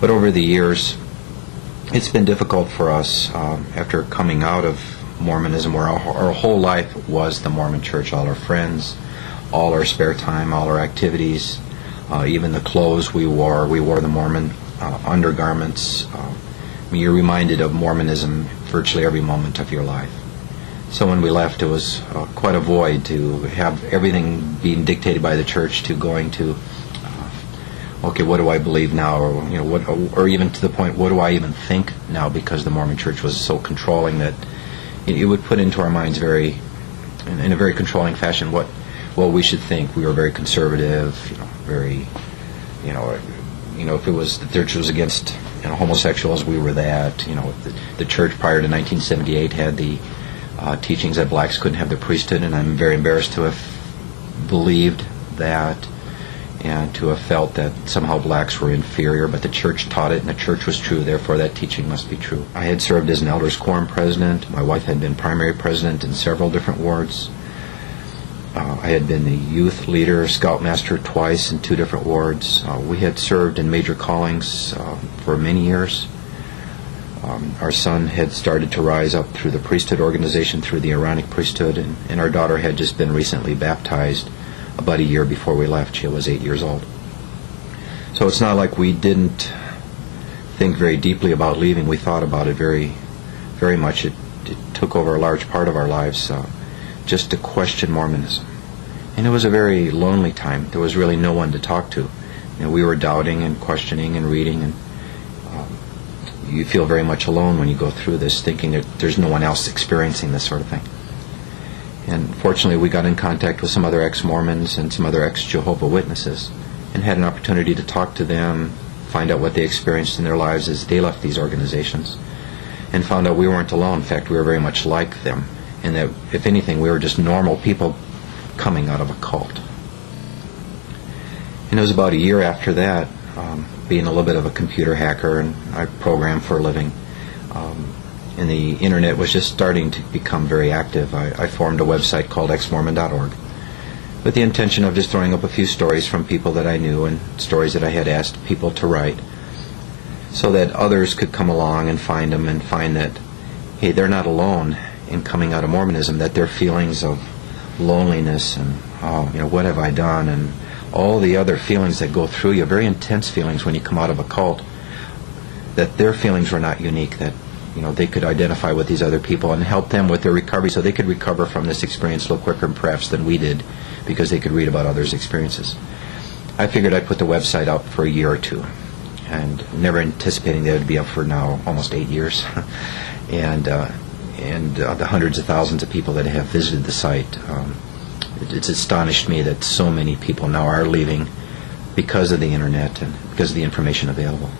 But over the years, it's been difficult for us after coming out of Mormonism, where our whole life was the Mormon Church, all our friends, all our spare time, all our activities, even the clothes we wore the Mormon undergarments. You're reminded of Mormonism virtually every moment of your life. So when we left, it was quite a void to have everything being dictated by the church to going to, okay, what do I believe now, or even to the point, what do I even think now, because the Mormon Church was so controlling that it would put into our minds in a very controlling fashion what we should think. We were very conservative, very, if it was the church was against homosexuals, we were that. The church prior to 1978 had the teachings that blacks couldn't have the priesthood, and I'm very embarrassed to have believed that and to have felt that somehow blacks were inferior, but the church taught it, and the church was true, therefore that teaching must be true. I had served as an elders quorum president. My wife had been primary president in several different wards. I had been the youth leader, scoutmaster twice in 2 different wards. We had served in major callings for many years. Our son had started to rise up through the priesthood organization, through the Aaronic priesthood, and our daughter had just been recently baptized about a year before we left. She was 8 years old. So it's not like we didn't think very deeply about leaving. We thought about it very, very much. It took over a large part of our lives just to question Mormonism. And it was a very lonely time. There was really no one to talk to. We were doubting and questioning and reading, and you feel very much alone when you go through this, thinking that there's no one else experiencing this sort of thing. And fortunately, we got in contact with some other ex-Mormons and some other ex-Jehovah Witnesses and had an opportunity to talk to them, find out what they experienced in their lives as they left these organizations, and found out we weren't alone. In fact, we were very much like them, and that, if anything, we were just normal people coming out of a cult. And it was about a year after that, being a little bit of a computer hacker, and I program for a living, and the internet was just starting to become very active. I formed a website called xmormon.org with the intention of just throwing up a few stories from people that I knew and stories that I had asked people to write, so that others could come along and find them and find that, hey, they're not alone in coming out of Mormonism, that their feelings of loneliness and, what have I done, and all the other feelings that go through you, very intense feelings when you come out of a cult, that their feelings were not unique, that they could identify with these other people and help them with their recovery so they could recover from this experience a little quicker perhaps than we did, because they could read about others' experiences. I figured I'd put the website up for a year or two, and never anticipating that it would be up for now almost 8 years. and the hundreds of thousands of people that have visited the site. It's astonished me that so many people now are leaving because of the internet and because of the information available.